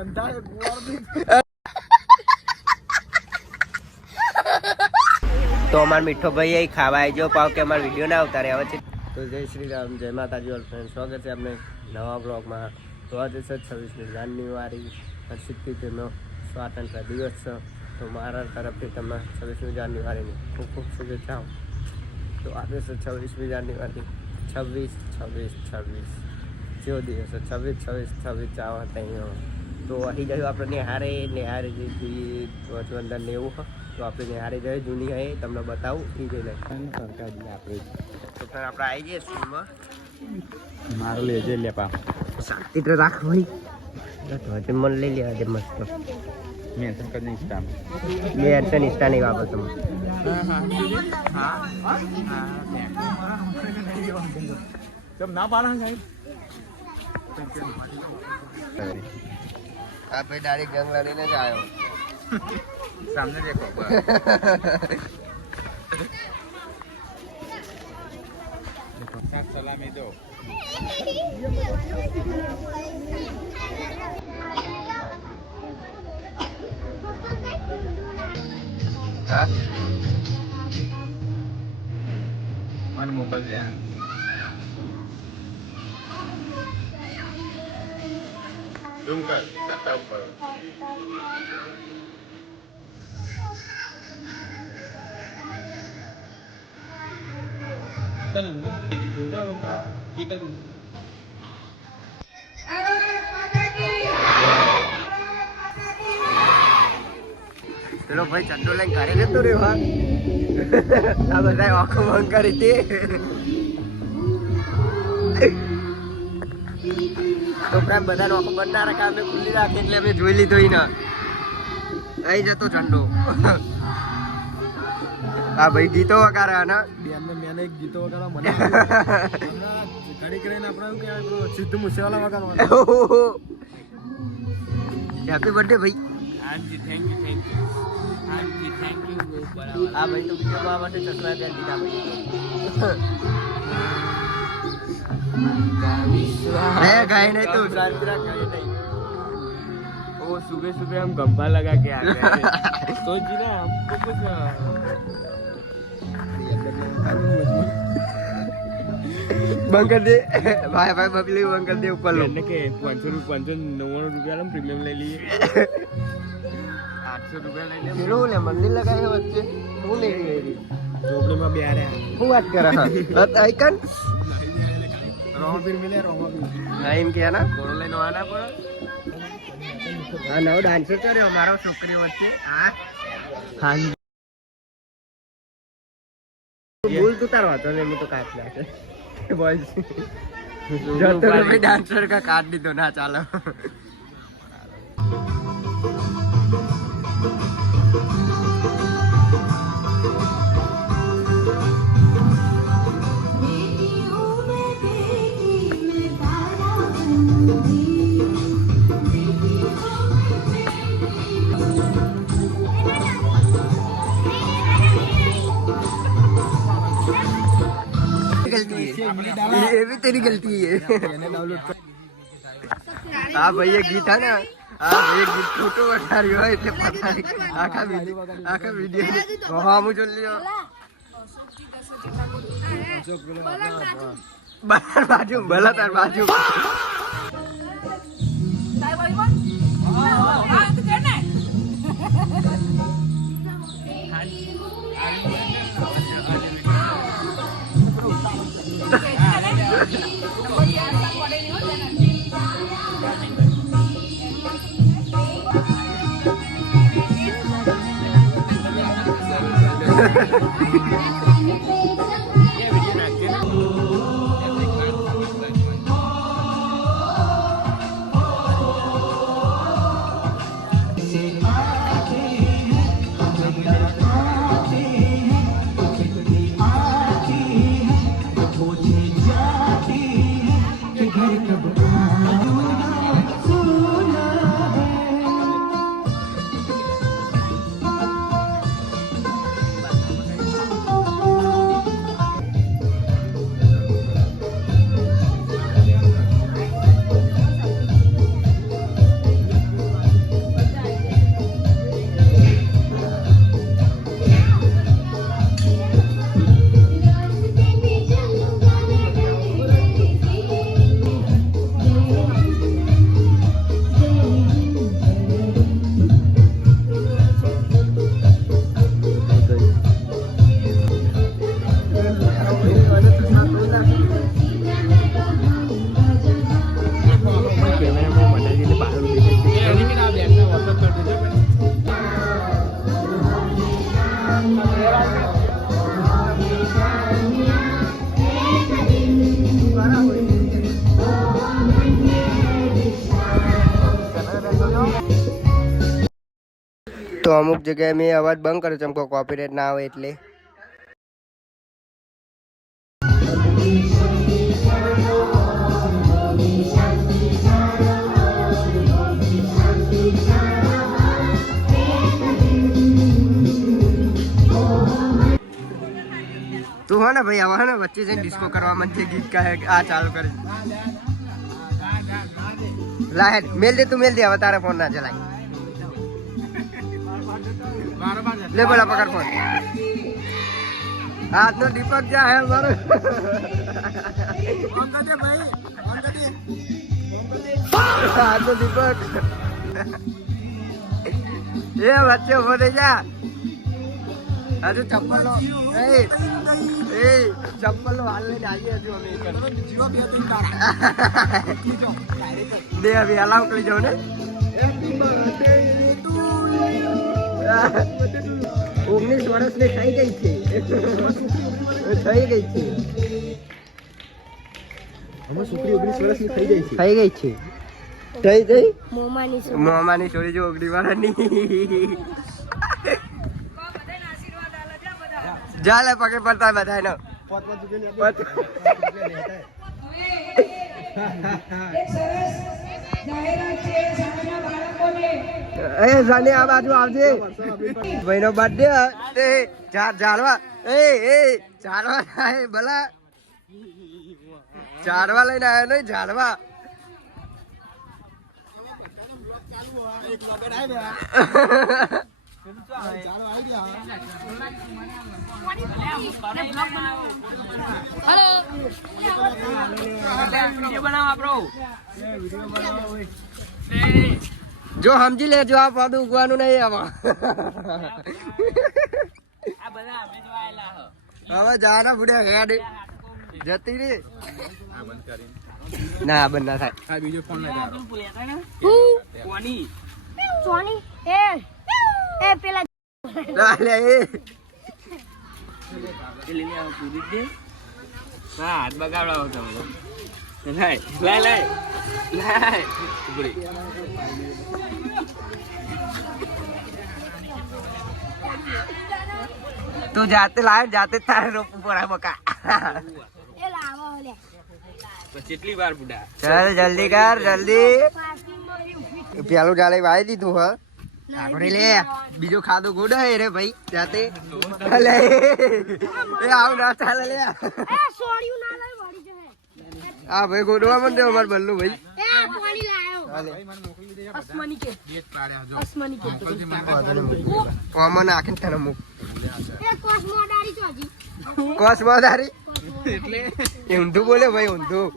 તો અમાર મીઠો ભાઈ અહીં ખાવા આવી જો પાવ કે અમારા વિડીયો ના ઉતારે હવે છે. તો જય શ્રી રામ, જય માતાજી ઓલ ફ્રેન્ડ, સ્વાગત છે આપણે નવા બ્લોગમાં. તો આજે છે 26મી જાન્યુઆરી, 77નો સ્વાતંત્ર્ય દિવસ છે. તો મારા તરફથી તમને 26મી જાન્યુઆરીની ખૂબ ખૂબ શુભેચ્છાઓ. તો આજે છે 26મી જાન્યુઆરી, 26 જેવો દિવસ છે. 26 ચાવા ત્યાં તો અહીં ગયું આપણે નિહારે જે જોઈએ ધ્વજવંદન ને એવું. તો આપણે નિહારે જઈએ જૂની એ તમને બતાવું એ જઈ લે આપણે. તો આપણે આવી જઈએ સ્કૂલમાં. મારો લેજે લે પા શાંતિ તો રાખ ભાઈ. મને લઈ લે આજે મસ્ત મેન્શન કરીને ઇન્સ્ટા મેં ઇન્સ્ટા નહીં વાપરતો. ના પાડો આ ભાઈ ડાયરેક્ટ જંગ લડીને જ આવ્યો. સામને દેખો સલામી દો. મને મોકલજે. ઝૂમ કર સત્તા ઉપર. પેલો ભાઈ ચંડો લઈને ઘરે જતો રહ્યો. આ બધા આંખો બંધ કરી હતી. તો પ્રેમ બધાનો આંખો બંધ ના રાખે, અમે ખુલ્લી રાખી એટલે અમે જોઈ લીધો ને. અહીં જતો ચંડો. હા ભાઈ ગીતો વગાડે ને મેને એક ગીતો વગાડવા મને ઘડી કરીને આપણે કે સિદ્ધુ મૂસેવાલા વગાડવાના. હેપી બર્થડે ભાઈ. હાજી થેન્ક યુ હાજી થેન્ક યુ. હા ભાઈ તો બીજો માટે ચશ્મા પહેરી દીધા ભાઈ. ગાય નહીં તું શાંતિ રાખ, ગાય નહીં. वो सुबह सुबह हम गंभा लगा के आ गए तो जी ना हमको कुछ બંધ કર દે ભાઈ બબલી, બંધ કર દે ઉપર લો કે 599 રૂપિયા પ્રીમિયમ લઈ લઈએ. 800 રૂપિયા લઈ લે. પેલું લે મંદિર લગાવ્યો વચ્ચે. હું લઈ ગઈ ઝોપડીમાં બે રહ્યા. હું વાત કરે હા આઈકન રોમાપીર મિલે રોમાપીર ના એમ કે ના કોરો લઈને આના પડે. હા નવો ડાન્સર કર્યો મારો છોકરી વચ્ચે. હા બોલ તું તારો હતો ને, હું તો કાટ નાખે બોલ. જતો ભાઈ ડાન્સર કા કાટ દીધો ના ચાલો. ये भी तेरी गलती है. हाँ भाई ये गीत है ना. हाँ भाई गीत फोटो बना रही हो એટલે પતા નહીં. આખા વિડિયો હા હું જોઈ લ્યો. ભલા તાર બાજુ તો અમુક જગ્યાએ મેં અવાજ બંધ કર્યો ચમકો કોપીરાઇટ ના આવે એટલે. તું હો ને ભાઈ આવા ને વચ્ચે જઈને ડિસ્કો કરવા મન છે ગીત કહે આ ચાલુ કરી લાહેડ મેલ દે તું મેલ દે હવે તારે ફોન ના ચલાય લે બોલા પકડ ફોન આજનો દીપક જા હે મારો આજનો દીપક એ વચ્ચે ઉભો થઈ જા હજુ ચપ્પલ નો ચપ્પલ નો હાલ લઈને આવીએ હજુ અમે દે અભી અલાવ કરી જાઓ ને 19 વર્ષની થઈ ગઈ છે થઈ ગઈ છે અમે છોકરી 19 વર્ષની થઈ ગઈ છે થઈ ગઈ મોમાની છોરી જો ઓગડી વાળાની જાલે પગે પડતા બધા નો એ સાની આ બાજુ આવજે ભાઈનો બર્થડે તે ઝાડવા ઝાડવા થાય ભલા ઝાડવા લઈને આવ્યો નહીં ઝાડવા જો સમજી લેજો આ પદ ઉગવાનું નહીં આમાં હવે જાના બુડ્યા હેડ જતી રે ના બંધ ના થાય બીજો ફોન સોની એ પેલા લે હાથ બગાડવા તમે તું જાતે લાવ જાતે તારે રોપવું પડે બકા એ લાવો લે કેટલી વાર બુડા ચાલ જલ્દી કર જલ્દી પેલું ચાલે વાઈ દીધું હ આગળ લે બીજો ખાધો ગોડે રે ભાઈ જાતે લે એ આવ ના ચાલે લે એ સોડિયું ના લઈ વળી જશે આ ભાઈ ગોડવા મંડે અમાર બલ્લુ ભાઈ એ પાણી લાયો અસમાની કે અસમાની કે ઓમાં નાખીને તને મૂક એ કોસ મોડારી તો હજી કોસ મોદારી એટલે ઊંધું બોલે ભાઈ ઊંધું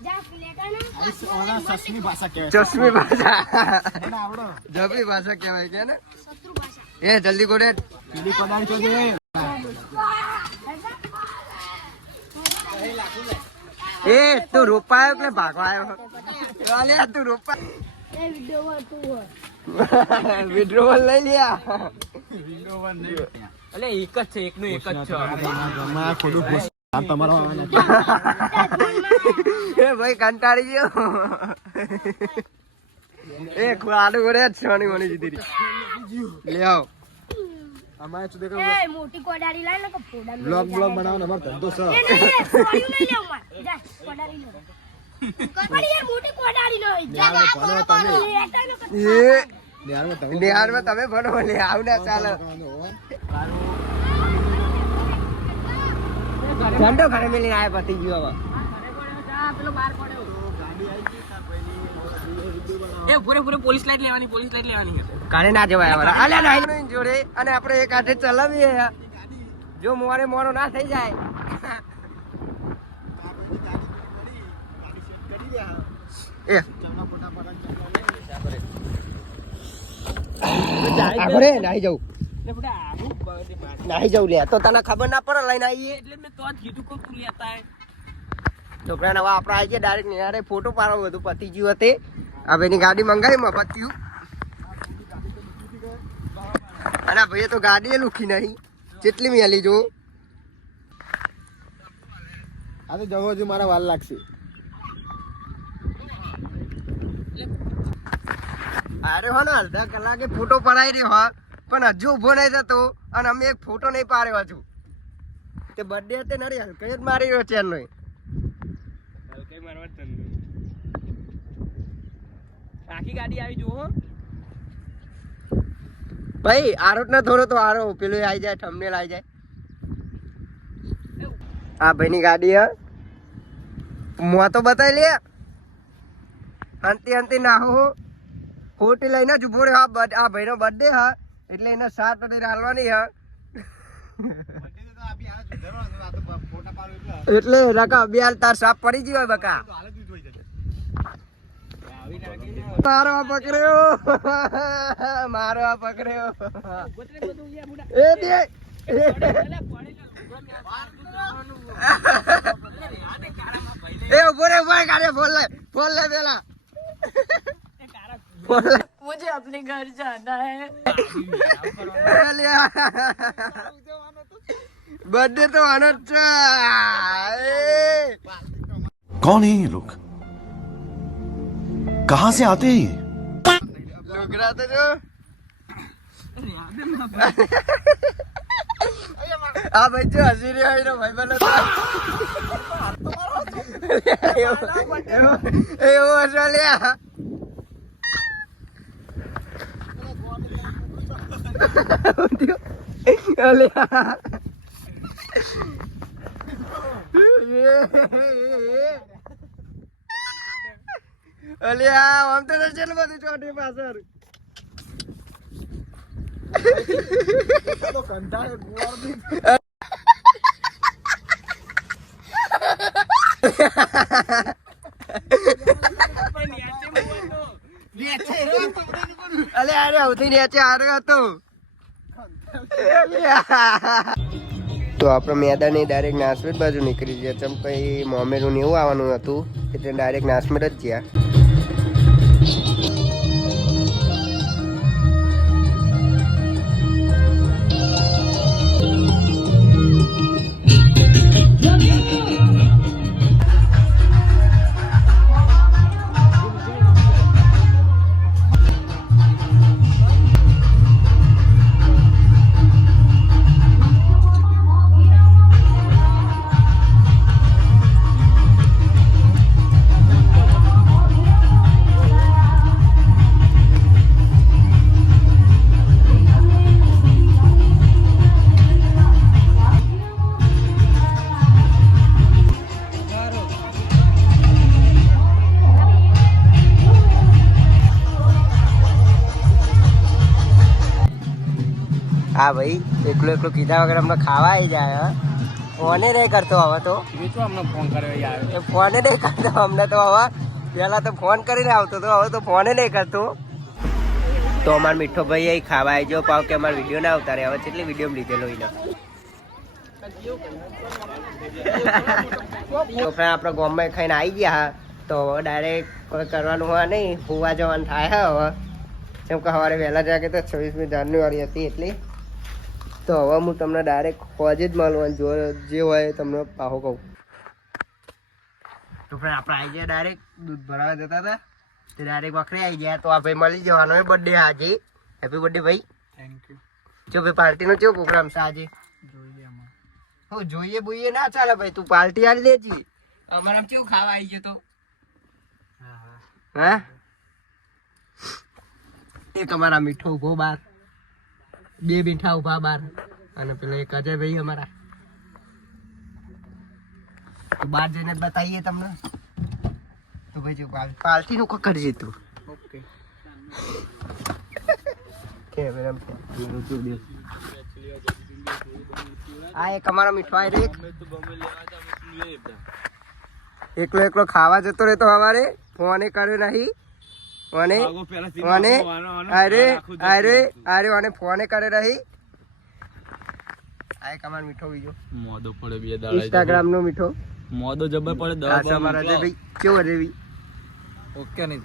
જા પ્લેટા ને સસમી ભાષા કહેવાય ચશ્મી ભાષા એને આવડો જબરી ભાષા કહેવાય કે ને શત્રુ ભાષા એ જલ્દી ગોડે પીલી કોદાળી ચોદી એ તું રોપાયો કે ભાગવા આવ્યો ચાલે તું રોપા એ વિડિયો માં તું હો વિડ્રોવલ લઈ લ્યા એટલે એક જ છે એકનું એક જ છે ગામમાં ખોડું ઘૂસ આ તમારો એ ભાઈ કંટાળી ગયો એ આડું ગોડે છાણી વણી જીધી લે આવ અમારે તો દેખો એ મોટી કોડારી લાય ને કે ફોડા બ્લોગ બનાવવાનો અમાર ધંધો છે એ નહીં સોડિયું નહીં લેવું માર જા કોડારી લે પણ યાર મોટી કોડારી નો જા જા એ નિહારમાં તમે ભણો લે આવ ના ચાલો ઝંડો ઘરે મેલી આયા પતી ગયો હવે એ પૂરે પોલીસ લાઈટ લેવાની કાલે ના જવાય અમારે આલે ના જોડે અને આપણે એક હાથે ચલાવીએ જો મોરે મોરો ના થઈ જાય એ આપણે નાહી જવું નાહી જવું લે તો તને ખબર ના પડે લઈને આવીએ એટલે મેં તો કીધું કો તું લેતા હે છોકરાને હવે આપણે આવી ગયા ડાયરેક્ટ નિહારે ફોટો પાડો બધું પતી ગયું હતી હવે એની ગાડી મંગાવી મફત થયું અને ભાઈએ તો ગાડી એ લુખી નહીં કેટલી મેલી જો આ તો જવો હજુ મારા વાલ લાગશે અરે હો ને અડધા કલાકે ફોટો પડાવી રહ્યો હા, પણ હજુ ઊભો નહીં થતો અને અમે એક ફોટો નહીં પાડ્યો હજુ. તે બર્થડે હતી ને હલકાઈ જ મારી રહ્યો ચેન નો. હલકાઈ મારવા જ તને. આખી ગાડી આવી જો હો. ભાઈ આરોટ ને થોડો તો આરો પેલું આવી જાય, થંબનેલ આવી જાય. આ ભાઈની ગાડી હે, મોં તો બતાવી લે. અંતે અંતે ના હો ખોટી લઈને જ ઉભો રહ્યો. આ ભાઈનો બર્થડે હા એટલે એને 7 બધી હાલવાની હા. એટલે રકા અભિયાલ તાર સાપ પડી ગયો બકા. મારો આ પકડ્યો, મારો આ પકડ્યો. એ દે એ ઉભો રે ભાઈ, ગાડી ફોન લે પેલા. मुझे अपने घर जाना है. बर्थडे तो आना चाहिए. कौन है ये लोग, कहां से आते हैं ये? डोगरा तो जो આ ભાઈ જો હસી રહ્યો એનો ભાઈ બનો એવું હસો લ્યા. અલ્યા આમ તો ચેલ બધું ચોટી પાછળ. અલે અરે આવતી નીચે આવ્યો હતો. તો આપણે મેદાની ડાયરેક્ટ નાસમેટ બાજુ નીકળી ગયા. ચમ કઈ મોમેરું ને એવું આવવાનું હતું એટલે ડાયરેક્ટ નાસમેટ જ ગયા. હા ભાઈ એકલો એકલો કીધા વગર અમને ખાવા આવી જાય. ફોને નહીં કરતો હવે તો. અમને ફોન કર્યો યાર. ફોને નહીં કરતો અમને તો હવે. પહેલા તો ફોન કરીને આવતો હતો, હવે તો ફોને નહીં કરતો. તો અમારો મીઠો ભાઈ અહીં ખાવા આવી જો પાવ કે અમારો વિડીયો ના ઉતારે. હવે કેટલી વિડીયો લીધેલો એને. તો ફ્રેન્ડ આપણે ગામમાં ખાઈને આવી ગયા તો હવે ડાયરેક્ટ કોઈ કરવાનું હોય નહીં, હોવા જવાનું થાય હવે. જેમ કે સવારે વહેલા જાગે તો 26મી જાન્યુઆરી હતી એટલે. તો હવે હું તમને ડાયરેક્ટ હોજે જ મળવાનું જો જે હોય તમને પાહો કહું. તો ફ્રેન્ડ આપણે આવી ગયા ડાયરેક્ટ દૂધ ભરાવા જતા હતા તે ડાયરેક્ટ વખરે આવી ગયા. તો આ ભાઈ મળી જવાનો હોય બર્થડે આજે. હેપી બર્થડે ભાઈ. Thank you. જો ભાઈ પાર્ટીનો કેવો પ્રોગ્રામ છે આજે? હો જોઈએ બોઈએ ના ચાલે ભાઈ, તું પાર્ટી આલી દેજી. અમારે કેવું ખાવા આવી ગયો તો. હા એક અમારા મીઠો ઉભો બાર, 2 મીઠા ઉભા બાર અને પેલો એક અજય ભાઈ અમારા. તો બહાર જઈને જ બતાવીએ તમને. તો ભાઈ જો પાર્ટી નું કરજે તું. ઓકે. આ એક અમારો મીઠો આવી એકલો એકલો ખાવા જતો રહેતો અમારે. ફોને કર્યો નહીં અને અરે અરે અરે અને ફોને કરે રહી. આ એક અમારો મીઠો બીજો મોદો પડે બે દાડા. ઇન્સ્ટાગ્રામ નો મીઠો મોદો જબર પડે આ છે અમારા અજય ભાઈ. કેવો રેવી ઓકે નહીં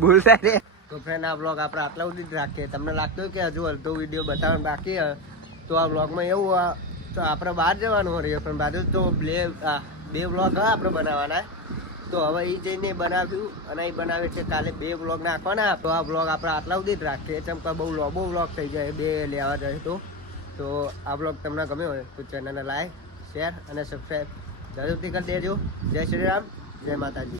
ભૂલ થાય રે. તો ફ્રેન્ડ આ બ્લોગ આપણે આટલા સુધી જ રાખીએ. તમને લાગતું હોય કે હજુ અડધો વિડીયો બતાવવાનો બાકી તો આ બ્લોગમાં એવું તો આપણે બહાર જવાનું હોય પણ બાજુ તો બે બ્લોગ હા આપણે બનાવવાના. તો હવે એ જઈને બનાવ્યું અને એ બનાવે છે કાલે 2 બ્લોગ નાખવાના. તો આ બ્લોગ આપણે આટલા સુધી જ રાખીએ, કેમ કે બહુ લાંબો બ્લોગ થઈ જાય 2 લેવા જાય તો આ બ્લોગ તમને ગમ્યો હોય તો ચેનલને લાઈક, શેર અને સબસ્ક્રાઈબ જરૂરથી કરી દેજો. જય શ્રી રામ, જય માતાજી.